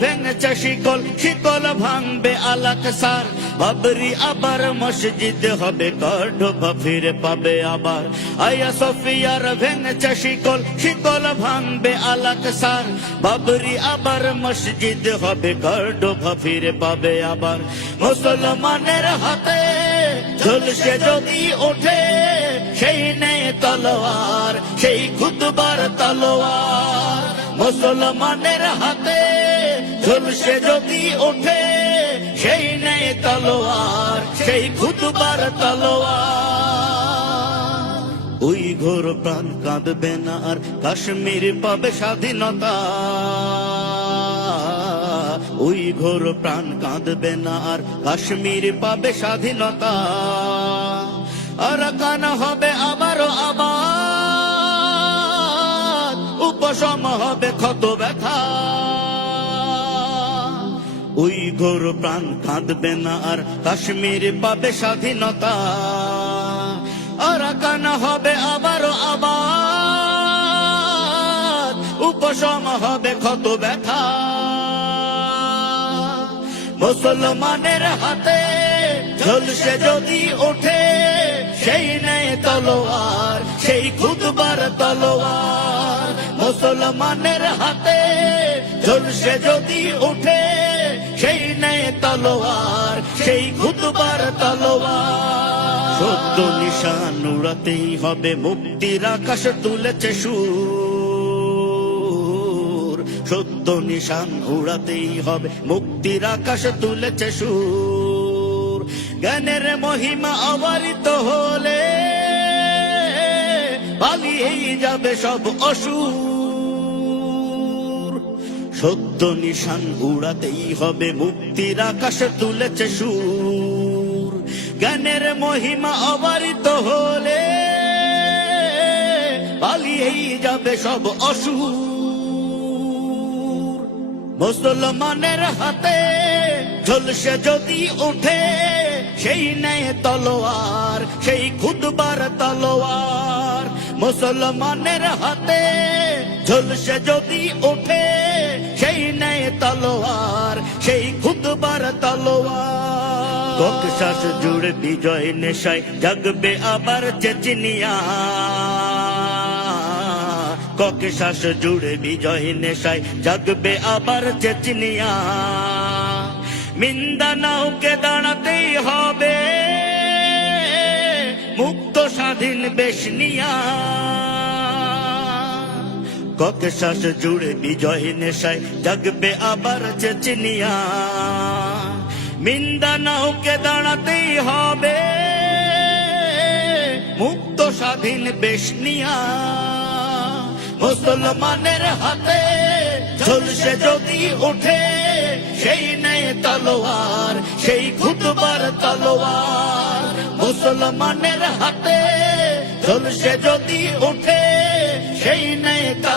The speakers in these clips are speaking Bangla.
ভেঙেছে শিকল শিকল ভাঙবে আলাক সার বাবরি আবার মসজিদ হবে কার্ডোভা ফিরে পাবে আবার আয়া সফিয়ার ভেঙেছে শিকল শিকল ভাঙবে আলাক সার বাবরি আবার মসজিদ হবে কার্ডোভা ফিরে পাবে আবার মুসলমানের হাতে ঝলসে যদি ওঠে সেই নেয় তলোয়ার, সেই খুদবার তলোয়ার। মুসলমানের হাতে ঝলসে যদি ওঠে, সেই নেয় তলোয়ার, সেই খুদবার তলোয়ার। ওই ঘোর প্রাণ কাঁদবে না আর কাশ্মীর পাবে স্বাধীনতা। ওই ঘোর প্রাণ কাঁদবে না আর কাশ্মীর পাবে স্বাধীনতা। আর কান হবে আবারও আবার, উপশম হবে ক্ষত ব্যথা ওই ঘোর প্রাণ কাঁদবে না আর কাশ্মীর পাবে স্বাধীনতা। আর কান হবে আবারও আবার উপশম হবে ক্ষত ব্যথা। মুসলমানের হাতে ঝলসে যদি ওঠে, সেই নেয় তলোয়ার, সেই খুদবার তলোয়ার। মুসলমানের হাতে ঝলসে যদি ওঠে সেই নেয় তলোয়ার, সেই খুদবার তলোয়ার। সত্য নিশান উড়াতেই হবে মুক্তির আকাশ, তুলেছে সুর। সত্য নিশান উড়াতেই হবে মুক্তির আকাশ, তুলেছে সুর। জ্ঞানের মহিমা অবারিত হলে পালিয়েই যাবে সব অসুর। সত্য নিশান উড়াতেই হবে মুক্তির আকাশ তুলেছে সুর। জ্ঞানের মহিমা অবারিত হলে পালিয়েই যাবে সব অসুর। মুসলমানের হাতে ঝলসে যদি উঠে সেই নেয় তলোয়ার, সেই খুদবার তলোয়ার। মুসলমানের হাতে ঝলসে যদি নেয় তলোয়ার, সেই খুদবার তলোয়ার। জুড়ে বিজয় নেশায় জাগবে আবার চেচিনিয়া। ককে শ্বাস জুড়ে বিজয় নেশায় জাগবে আবার চেচনিয়া। মিন্দানাওকে দাঁড়াতেই হবে, মুক্ত স্বাধীন বেশনিয়া ককে শ্বাস জুড়ে বিজয় নেশায় জাগবে আবার চেচনিয়া। মিন্দানাওকে দাঁড়াতেই হবে, মুক্ত স্বাধীন বেশনিয়া। মুসলমানের হাতে ঝলসে যদি ওঠে, সেই নেয় তলোয়ার, সেই খুদবার তলোয়ার। মুসলমানের হাতে ঝলসে যদি ওঠে, সেই নেয়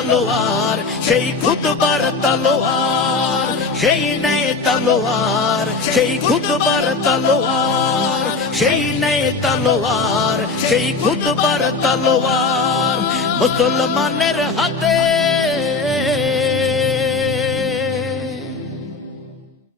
তলোয়ার, সেই খুদবার তলোয়ার, সেই নেয় তলোয়ার, সেই খুদবার তলোয়ার, সেই নেয় তলোয়ার, সেই খুদবার তলোয়ার। মুসলমানের হাতে